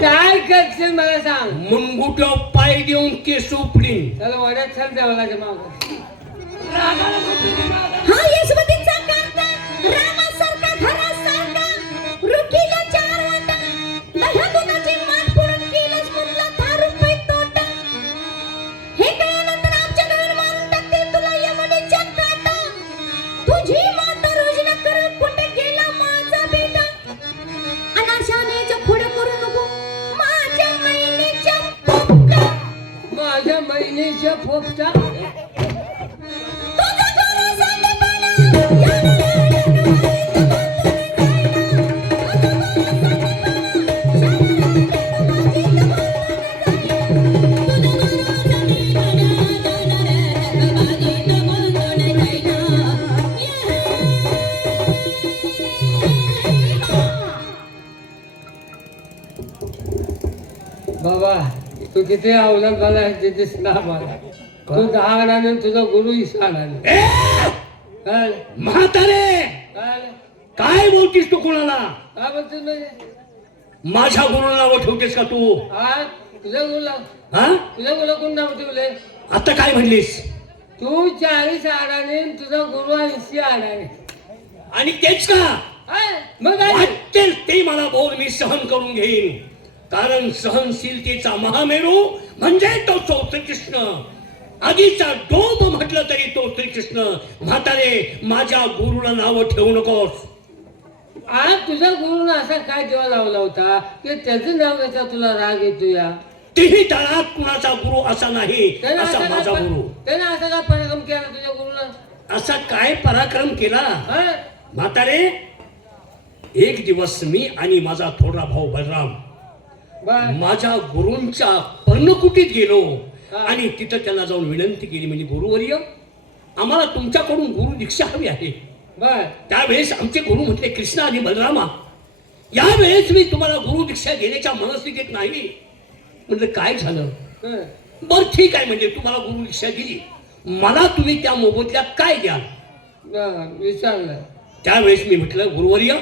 काय करशील मला सांग. मुनगुट्यावर पाय देऊन केस उपडीन. चला वड्यात चल देवाला माग. हा यशवंतीचा कांता रामासारखा घरासारखा रुकीला 4 वाटा दह्या दुधाची माठ पुरून केलंच म्हणलं 10 रुपये तोटा. हे कळल्यानंतर आमच्या डोळ्यात मारून टाकते तुला यमुनेच्या काटा. तुझी माता रोजना करून कुठे गेला माझा बेटा. अनाशानेच्या पुढे करू नको माझ्या महिनेच्या पोपटा. माझ्या महिन्याच्या फोपटा. बाबा तू किती अवलंबाला दिसणार मला. तू 10 आणाने तुझा गुरु 20 आणाने. काय म्हातारे काय काय बोलतीस तू कोणाला? काय बोलतोस म्हणजे? माझ्या गुरुला नाव ठेवतेस का तू? हा तुझ्या गुरुला हा तुझ्या गुरुला कोण नाव ठेवलंय? आता काय म्हणलीस? तू 40 आणाने तुझा गुरु 80 आणाने. आणि तेच का मग काय? वाटेल ते मला बोल, मी सहन करून घेईन. कारण सहनशीलतेचा महामेरू म्हणजे तो श्रीकृष्ण. आधीचा डोब म्हटलं तरी तो श्रीकृष्ण. म्हातारे माझ्या गुरुला नाव ठेवू नकोस. आज तुझ्या गुरुनं असा काय देवा लावला होता की त्याचं नाव त्याचा तुला राग येतो या? तिही तळात कुणाचा गुरु असा नाही त्यानं असा असं माझा काय गुरु. त्यानं असा काय पराक्रम केला तुझ्या गुरुनं? असा काय पराक्रम केला? म्हातारे एक दिवस मी आणि माझा थोडा भाऊ बलराम माझ्या गुरूंच्या पर्णकुटीत गेलो आणि तिथं त्यांना जाऊन विनंती केली. म्हणजे गुरुवर्य आम्हाला तुमच्याकडून गुरु दीक्षा हवी आहे. त्यावेळेस आमचे गुरु म्हटले कृष्णा आणि बलरामा यावेळेस मी तुम्हाला गुरु दीक्षा देण्याच्या मनस्थितीत नाही. म्हटलं काय झालं? बर ठीक आहे म्हणजे तुम्हाला गुरु दीक्षा दिली, मला तुम्ही त्या मोबदल्यात काय द्याल विचारलं. त्यावेळेस मी म्हटलं गुरुवर्य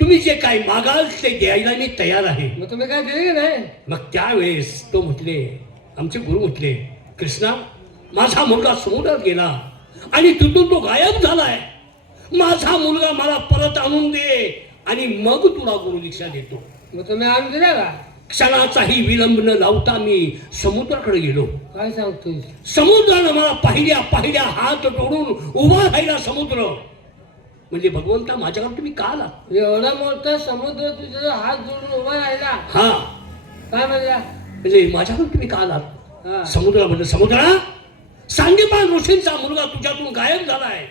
तुम्ही जे काय मागाल ते द्यायला मी तयार आहे. मग तुम्ही काय दिले की नाही? मग त्यावेळेस तो म्हटले आमचे गुरु म्हटले कृष्णा माझा मुलगा समुद्रात गेला आणि तिथून तो गायब झालाय. माझा मुलगा मला परत आणून दे आणि मग तुला गुरु दीक्षा देतो. मग तुम्ही आणून दिला का? क्षणाचाही विलंब न लावता मी समुद्राकडे गेलो. काय सांगतोय? समुद्रानं मला पाहिल्या पाहिल्या हात जोडून उभा राहिला समुद्र. म्हणजे भगवंता माझ्याकडे तुम्ही का आला? एवढा मोठा समुद्र तुझा हात जोडून उभा राहिला. हा काय म्हणला? म्हणजे माझ्याकडे तुम्ही का आलात? समुद्रा म्हणजे समुद्रा सांगीपान ऋषींचा मुलगा तुझ्यातून गायब झालाय,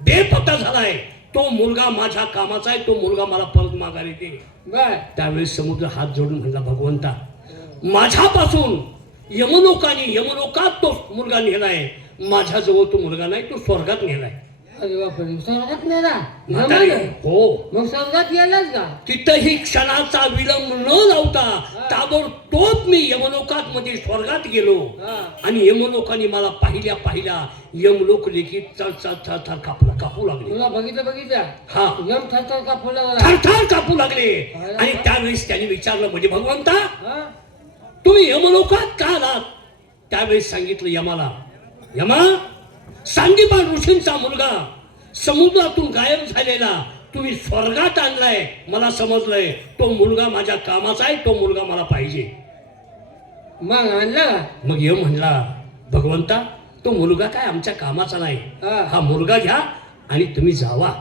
बेपत्ता झालाय. तो मुलगा माझ्या कामाचा आहे, तो मुलगा मला परत माघारी दे. त्यावेळेस समुद्र हात जोडून म्हणला भगवंता माझ्यापासून यमलोकात तो मुलगा नेलाय, माझ्याजवळ तो मुलगा नाही, तो स्वर्गात नेलाय. अरे बापरे, स्वर्गात नेला? हो. मग स्वर्गात गेलाच का? तिथंही क्षणाचा विलंब न लावता ताबडतोब मी यमलोकात मध्ये स्वर्गात गेलो आणि यमलोकाने मला पाहिल्या पाहिल्या यमलोक लेखी थर कापू लागले. तुला बघितलं हा यम थर कापू लागला, थर कापू लागले. आणि त्यावेळेस त्यांनी विचारलं म्हणजे भगवंता तुम्ही यमलोकात का आलात? त्यावेळेस सांगितलं यमाला यमा सांगीपान ऋषींचा मुलगा समुद्रातून गायब झालेला तुम्ही स्वर्गात आणलाय, मला समजलंय तो मुलगा माझ्या कामाचा आहे, तो मुलगा मला पाहिजे. मग आणला? मग यम म्हणला भगवंता तो मुलगा काय आमच्या कामाचा नाही, हा मुलगा घ्या आणि तुम्ही जावा.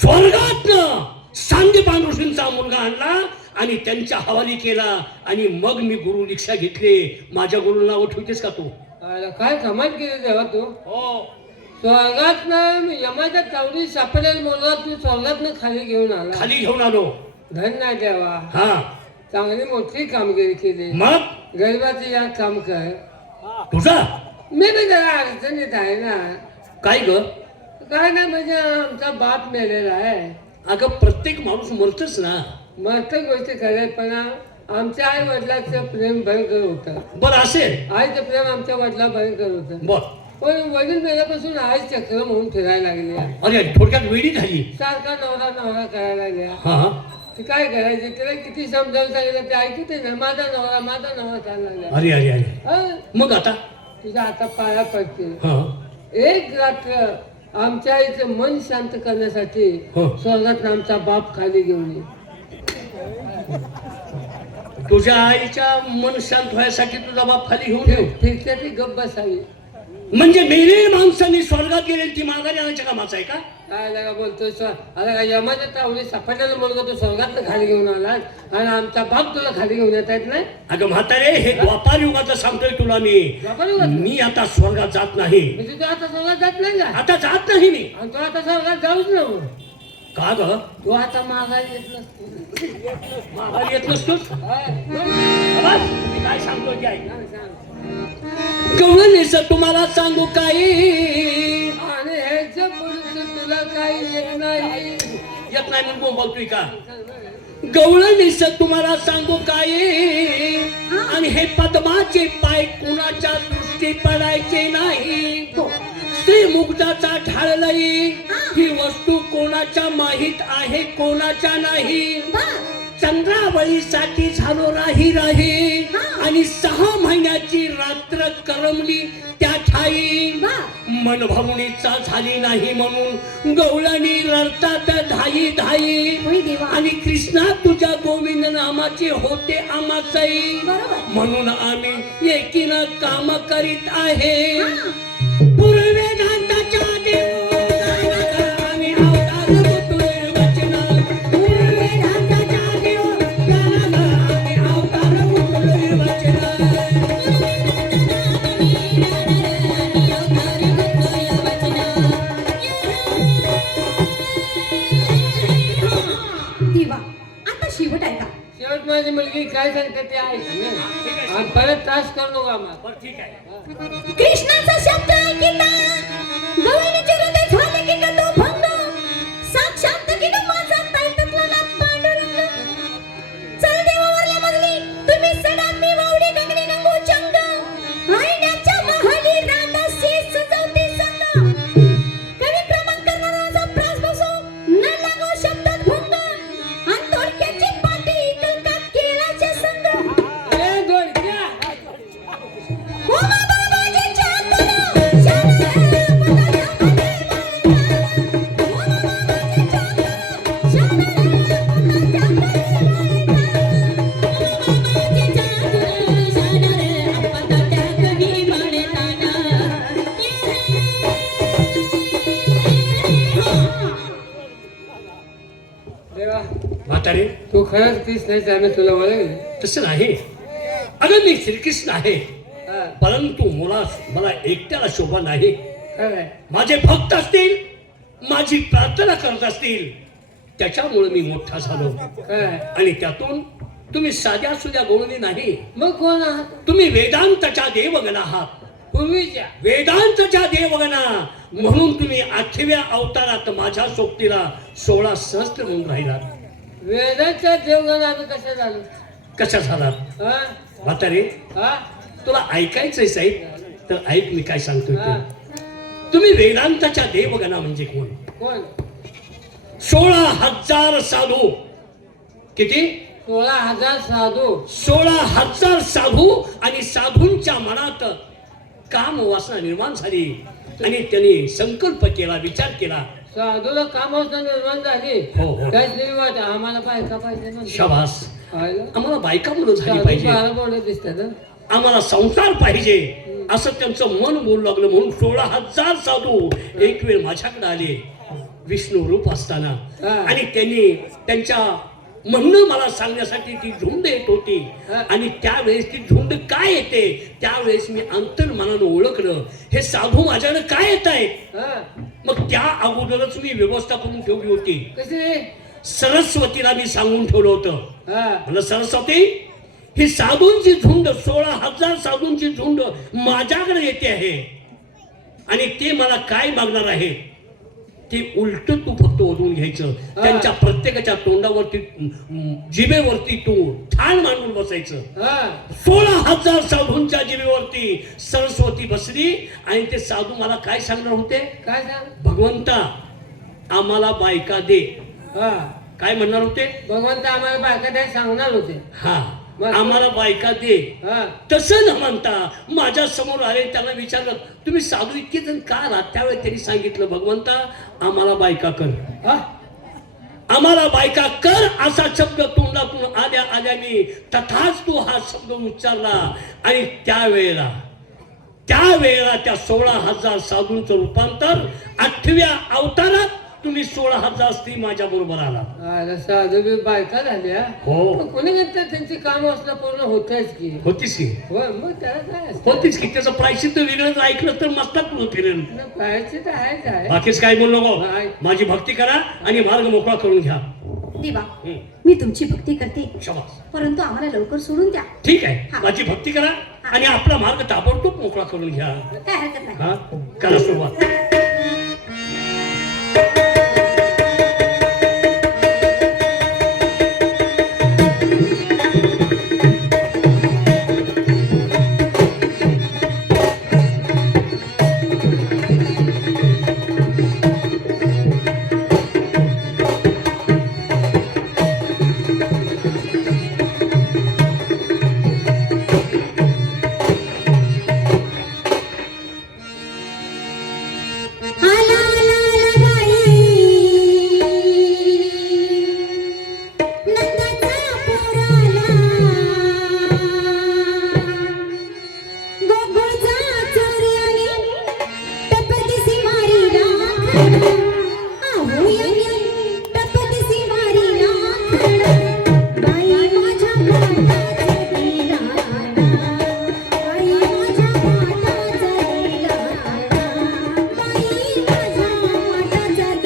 स्वर्गातनं सांगीपान ऋषींचा मुलगा आणला आणि त्यांच्या हवाली केला आणि मग मी गुरु दीक्षा घेतली. माझ्या गुरुला नाव ठेवतेस का तू? काय कमाल केली तेव्हा तू. हो. स्वर्गात यमाच्या तावडीत सापडेल मुलगा तू स्वर्गात खाली घेऊन आला. खाली घेऊन आलो. धन्य देवा. हा चांगली मोठी कामगिरी केली. मग गरिबाचं या काम कर. तुझा मी पण जरा अडचणीत आहे ना. काय ग? काय नाही म्हणजे आमचा बाप मेलेला आहे. अगं प्रत्येक माणूस मरतच ना. मस्त गोष्टी खरे पण आमच्या आई वडिलाचं प्रेम भयंकर होतं. बरं असेल. आईचं प्रेम आमच्या वडिला भयंकर होतं. बर. पण वडील मेल्यापासून आई चक्र म्हणून फिरायला लागली. अरे थोडक्यात वेळी झाली. सारखा नवरा नवरा करायला लागल्या. हा ते काय करायचे तिला किती समजावून सांगितलं ते ऐकते ना माझा नवरा चालला अरे अरे अरे मग आता तुझ्या आता पाया पडते हा एक रात्र आमच्या आईचं मन शांत करण्यासाठी हो. स्वर्गात आमचा बाप खाली घेऊन ये. तुझ्या आईच्या मन शांत व्हायसाठी तुझा बाप खाली घेऊन येऊ फिरत्या ती गप्प बसावी. म्हणजे मेलेली माणसांनी स्वर्गात गेलेली ती माघारी आणायच्या कामाचं आहे का? काय लागा बोलतोय आता काय यमाच्या तावली सपाट्याला मुलगा तू स्वर्गात खाली घेऊन आला आणि आमचा बाप तुला खाली घेऊन येता येत नाही. अगं म्हातारे हे द्वापार युगाचं सांगतोय तुला मी आता स्वर्गात जात नाही. म्हणजे तू आता स्वर्गात जात नाही का? आता जात नाही मी. आणि तू आता स्वर्गात जाऊच ना मग. का ग तू आता माघारी येत नसतो. माघारी येत नसतोस? आवाज, मी काय सांगतोय की ऐक. गवळणीच तुम्हाला सांगू काही आणि ह्याच्या पुढचं तुला काही येत नाही. येत नाही म्हणून बोलतोय का? गवळणीच तुम्हाला सांगू काही आणि हे पद्माचे पाय कुणाच्या दृष्टी पडायचे नाही. श्री मुग्धाचा ढाळलई ही वस्तू कोणाच्या माहीत आहे कोणाच्या नाही. चंद्रावळीसाठी झालो राही आणि 6 महिन्याची रात्र करमली त्या ठाई. मन भरुणीचा झाली नाही म्हणून गवळणी रडतात धाई धाई. आणि कृष्णा तुझ्या गोविंद नामाचे होते आमासई म्हणून आम्ही एकीनं काम करीत आहे. पूर्वेदांताच्या आम्ही अवतार होतोय वचना. पूर्वेदांताच्या आम्ही अवतार होतोय वचना. दिवा आता शेवट आहे का? शेवट माझी मुलगी काय सांगते ते ऐक. आणि परत त्रास करू नका आम्हाला. ठीक आहे. कृष्णाचा शब्द ऐकिता गवळणीचे हृदय झाले की का तो भंग. साक्षात की न माझा ताईतला नाथ पांडुरंग. चल देवावरल्या मजली तुम्ही सडा मी वावडी गंगणी गंगो चंग. आईण्याच्या महाली राधाशी सजवते संग. कवी क्रमांक करणारा प्रास बसो न लागो शब्दात भंग. आणि थोडक्याची पाठी कलकात केळाचे संग. ए दोडक्या हो बाबा माझे चाकरू शाने पताच्या मध्ये माळका. हो बाबा माझे चाकरू शाने पताच्या मध्ये माळका. हो बाबा माझे चाकरू शाने पताच्या मध्ये माळका. देवा म्हातारे तू खरंच कृष्णाची आम्ही तुला ओळखले. तसं नाही. अगं मी श्रीकृष्ण आहे हा, परंतु मला एकट्याला शोभा नाही. खरं आहे. माझे भक्त असतील माझी प्रार्थना करत असतील त्याच्यामुळे मी मोठा झालो. खरं आहे. आणि त्यातून तुम्ही साध्या सुद्या गवळणी नाही. मग कोण आहात? तुम्ही वेदांतच्या देवगण आहात. पूर्वीच्या वेदांतच्या देवगणा म्हणून तुम्ही 8व्या अवतारात माझ्या सोबतीला 16 सहस्त्र म्हणून राहिलात. वेदाच्या देवगण आम्ही कसे झालो? कशा झालात? हा म्हातारे हा तुला ऐकायचंय साहेब तर ऐक मी काय सांगतोय हा. ते. तुम्ही वेदांताच्या देवगणा म्हणजे कोण? कोण? 16,000 साधू. किती? 16,000 साधू. 16,000 साधू आणि साधूंच्या मनात काम वासना निर्माण झाली आणि त्यांनी संकल्प केला विचार केला. साधूला कामावरून निर्माण झाली. हो, हो. काहीच नाही वाटत आम्हाला बायका पाहिजे ना. शाबास. पाहिलं? आम्हाला बायका मुलं झाली साधू पाहिजे. बारा बोलत दिसतात हं. आम्हाला संसार पाहिजे असं त्यांचं मन बोलू लागलं म्हणून 16,000 साधू एक वेळ माझ्याकडे आले विष्णू रूप असताना. हा. आणि त्यांनी त्यांच्या म्हणणं मला सांगण्यासाठी ती झुंड येत होती. हा. आणि त्यावेळेस ती झुंड काय येते त्यावेळेस मी अंतर्मनानं ओळखलं हे साधू माझ्याकडे काय येत आहेत. हा. मग त्या अगोदरच मी व्यवस्था करून ठेवली होती. कशी? सरस्वतीला मी सांगून ठेवलं होतं. हा म्हणलं सरस्वती ही साधूंची झुंड 16,000 साधूंची झुंड माझ्याकडे येते आहे आणि ते मला काय मागणार आहे ते उलट तू फक्त ओढून घ्यायचं. त्यांच्या प्रत्येकाच्या तोंडावरती जिभेवरती तू ठाण मांडून बसायचं. हा 16,000 साधूंच्या जिभेवरती सरस्वती बसली आणि ते साधू मला काय सांगणार होते? काय सांग? भगवंता आम्हाला बायका दे. हा काय म्हणणार होते? भगवंत आम्हाला बायका द्यायला सांगणार होते. हा, आम्हाला बायका दे. हा तसं न म्हणता माझ्या समोर आले, त्यांना विचारलं तुम्ही साधू इतके जण का राहत? त्यावेळी त्यांनी सांगितलं भगवंता आम्हाला बायका कर, हा आम्हाला बायका कर असा शब्द तोंडातून आल्या आल्या मी तथाच तू हा शब्द उच्चारला. आणि त्यावेळेला त्या 16,000 साधूंचं रूपांतर 8व्या अवतारात तुम्ही 16,000 स्त्री माझ्या बरोबर आला. अरे साधू बी बायका झाल्या. हो. पण कोणी म्हणतात त्यांची काम असलं पूर्ण होतच की. होतीस की? होय मग त्याला काय असतं? होतीच की. त्याचं प्रायश्चित्त वेगळंच ऐकलं तर मस्तात तुझं फिरेल. पाहायचं तर आहेच आहे. बाकीच काय बोलू नको. नाही. माझी भक्ती करा आणि मार्ग मोकळा करून घ्या. देवा हं. मी तुमची भक्ती करते, शाबास. परंतु आम्हाला लवकर सोडून द्या. ठीक आहे, हा. माझी भक्ती करा आणि आपला मार्ग ताबडतोब मोकळा करून घ्या. काय हरकत नाही. हा, करा सुरुवात. आला आला आला बाई, नंदाचा पोर आला, गोकुळचा चोऱ्याने टपदिसी मारीला खडा, आहुयाने टपदिसी मारीला खडा, बाई माझ्या पाटाचा गेला राडा, बाई माझ्या पाटाचा गेला राडा, बाई माझ्या पाटाचा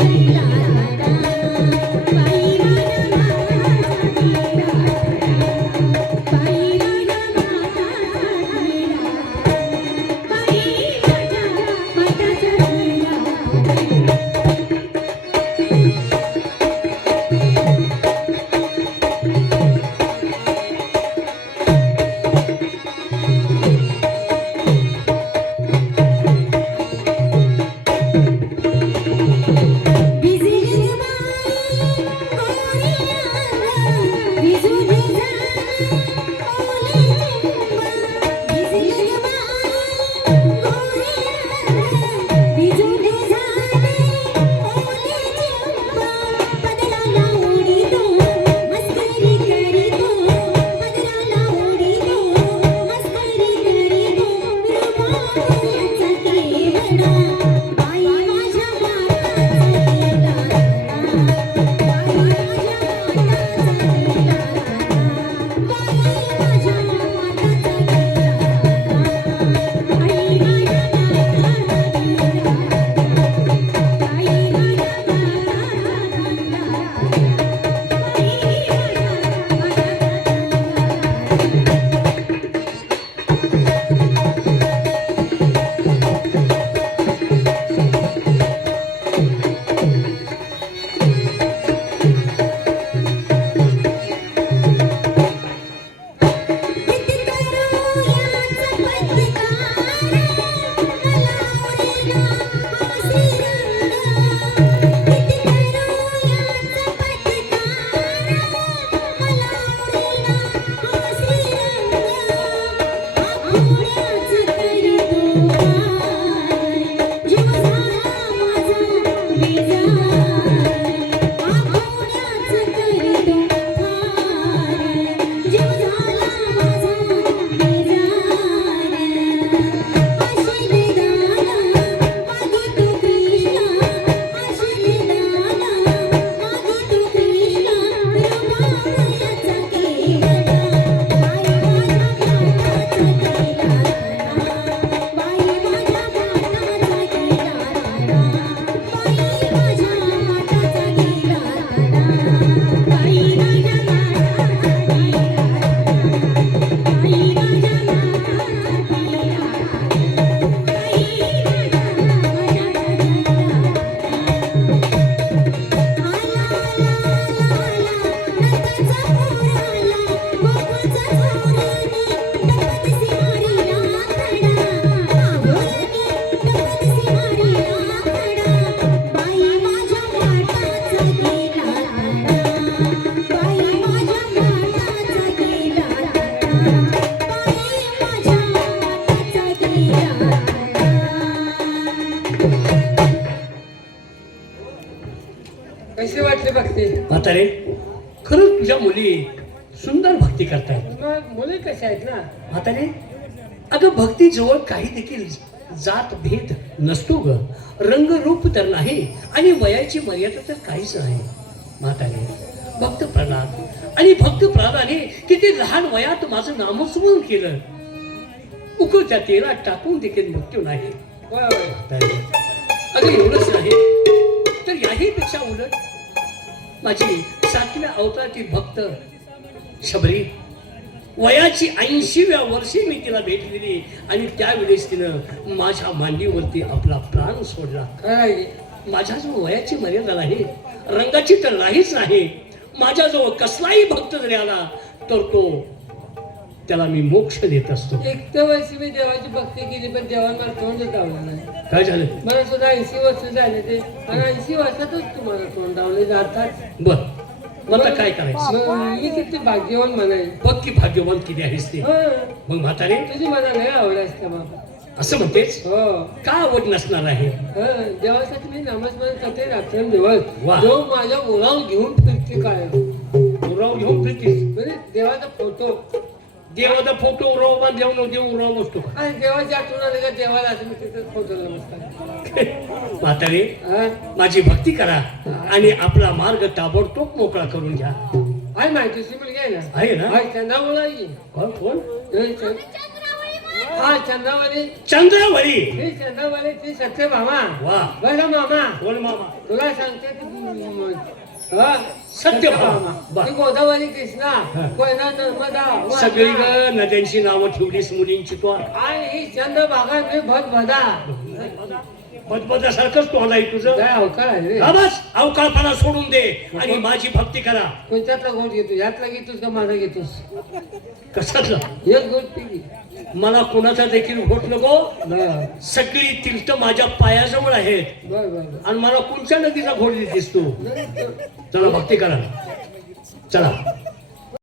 गेला राडा, बाई माझ्या पाटाचा गेला वाटते. म्हातारे खरंच तुझ्या मुली सुंदर भक्ती करतायत. मग मुली कशा आहेत ना. म्हातारे अगं भक्ती जवळ काही देखील जात भेद नसतो ग. रंग रूप तर नाही आणि वयाची मर्यादा तर काहीच नाही. म्हातारे भक्त प्रल्हाद आणि भक्त प्रल्हादाने किती लहान वयात माझं नामस्मरण केलं. उकळत्या तेलात टाकून देखील मृत्यू नाही. होय होय. म्हातारे अगं एवढंच नाही तर याही पेक्षा उलट माझी 7व्या अवताराची भक्त शबरी वयाची 80व्या वर्षी मी तिला भेट दिली आणि त्यावेळेस तिनं माझ्या मांडीवरती आपला प्राण सोडला. काय माझ्याजवळ वयाची मर्यादा नाही, रंगाची तर नाहीच नाही. माझ्याजवळ कसलाही भक्त जरी आला तर तो त्याला मी मोक्ष देत असतो. एकट्या वर्षी मी देवाची भक्ती केली पण देवाला मला तोंड दावलं नाही. काय झालं? मला सुद्धा 80 वर्ष झाले ते मला 80 वर्षातच तुम्हाला तोंड दावले जातात. बर मग आता काय करायचं? मग मी किती भाग्यवान म्हणाल. बघ की भाग्यवान किती आहेस ते. हं. मग म्हातारे तुझी मला नाही आवडायच का बाबा. असं म्हणतेस हो का आवड नसणार आहे? हं. देवासाठी मी नामस्मरण करते रात्रंदिवस. वा. जो माझ्या ओराव घेऊन फिरते काय उराव घेऊन फिरतीस. म्हणजे देवाचा फोटो देवाचा फोटो उराव बांधल्यावर देव उराव बसतो का? आणि देवाची आठवण आली का देवाला असं मी तिथं फोटो नमस्कार. म्हातारे हं. माझी भक्ती करा आणि आपला मार्ग ताबडतोब मोकळा करून घ्या. आहे माहिती तुझी मुलगी आहे ना. आहे ना? आहे चंद्रावळी. कोण? हा चंद्रावळी. चंद्रावळी. ही चंद्रावळी ती सत्य मामा. वा. बरं मामा कोण मामा? तुला सांगते सत्यभामा. वा. ती गोदावरी कृष्णा हा. कोयना नर्मदा वारणा. सगळी ग नद्यांची नावं ठेवलीस मुलींची तो. आणि ही चंद्रभागा मी भदा बदबदासारखंच तोंड आहे तुझं. काय अवकाळ आहे रे. हा बस अवकाळपणा सोडून दे आणि माझी भक्ती करा. कोणत्यातला गोट घेतो यातला घेतोस का माझा घेतोस. कशातलं? एक गोट पिकी मला कुणाचा देखील घोट नको. बर सगळी तीर्थ माझ्या पायाजवळ आहेत बर बर आणि मला कोणत्या नदीचा घोट देतेस तू? चला भक्ती करा. चला